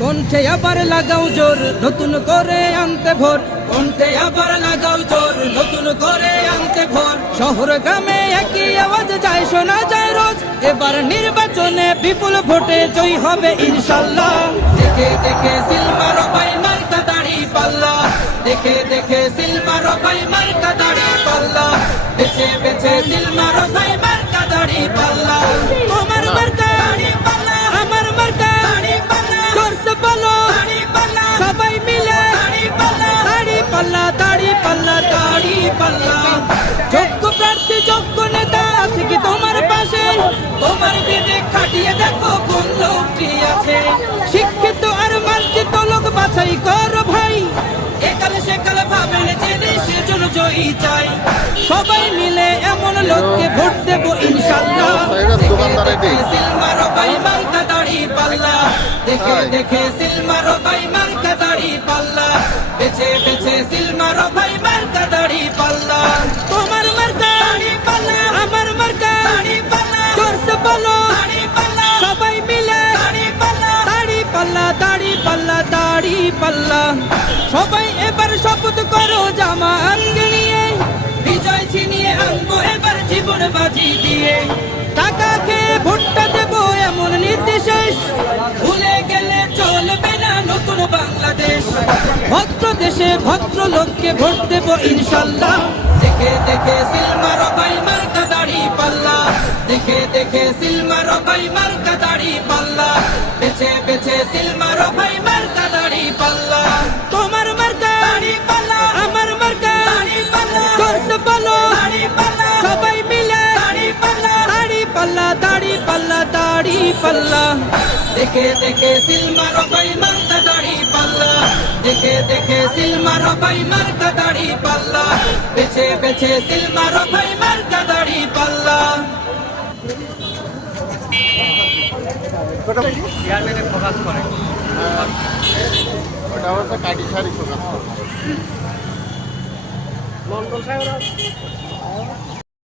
কণ্ঠে আবার লাগাও জোর নতুন করে আনতে ভোর, কণ্ঠে আবার লাগাও জোর নতুন করে আনতে ভোর। শহর গ্রামে একই আওয়াজ যায় শোনা যায় রোজ, এবার নির্বাচনে বিপুল ভোটে জয় হবে ইনশাল্লাহ। দেখে দেখে সিল মারো ভাই মার্কা দাড়ি পাল্লা, দেখে দেখে সিল মারো ভাই মার্কা দাড়ি পাল্লা, বেছে বেছে সিল মারো ভাই মার্কা দাড়ি পাল্লা। তোমার মার্কা দাড়ি পাল্লা, আমার মার্কা দাড়ি পাল্লা, জোরসে বলো দাড়ি পাল্লা, সবাই মিলে দাড়ি পাল্লা, দাড়ি পাল্লা, দাড়ি পাল্লা, দাড়ি পাল্লা। যোগ্য প্রার্থী যোগ্য নেতা আছে কি তোমার পাশে? তোমার বিবেক খাটিয়ে দেখো কোন লোকটি আছে। শিক্ষিত আর মার্জিত লোক বাছাই করো ভাই, একাল সেকাল ভাবেন জেনে সেজন্য জয়ী চাই। সবাই মিলে এমন লোককে ভোট দেব ইনশাল্লাহ। দেখে দেখে সিল মারো ভাই মার্কা দাড়ি পাল্লা, দেখে দেখে সিল মারো ভাই মার্কা দাড়ি পাল্লা, বেছে বেছে সিল মারো ভাই মার্কা দাড়ি পাল্লা। তোমার মার্কা দাড়ি পাল্লা, আমার মার্কা দাড়ি পাল্লা, জোরসে বলো দাড়ি পাল্লা, সবাই মিলে দাড়ি পাল্লা, দাড়ি পাল্লা, দাড়ি পাল্লা, দাড়ি পাল্লা। সবাই এবার শপথ করো জামাতকে নিয়ে, বিজয় ছিনিয়ে আনবো এবার জীবন বাজি দিয়ে। টাকা খেয়ে ভোটটা দেবো এমন নীতি শেষ, ভুলে গেলে চলবে না নতুন বাংলাদেশ। ভদ্র দেশে ভদ্র লোককে ভোট দেবো ইনশাল্লাহ। দেখে দেখে সিল মারো ভাই মার্কা দাড়ি পাল্লা, দেখে দেখে সিল মারো ভাই মার্কা দাড়ি পাল্লা, বেছে বেছে সিল মারো ভাই মার্কা দাড়ি পাল্লা। তোমার মার্কা দাড়ি পাল্লা, আমার মার্কা দাড়ি পাল্লা, জোরসে বলো দাড়ি পাল্লা, সবাই মিলে দাড়ি পাল্লা, দাড়ি পাল্লা, দাড়ি পাল্লা, দাড়ি পাল্লা। দেখে দেখে সিল মারো ভাই মার্কা দাড়ি পাল্লা, দেখে দেখে সিল মারো ভাই মার্কা দাড়ি পাল্লা, বেছে বেছে সিল মারো ভাই মার্কা দাড়ি পাল্লা। ফোকাস করে ওটা হচ্ছে কাটি সারি ফোকাস করে। মন্ডল সাহেব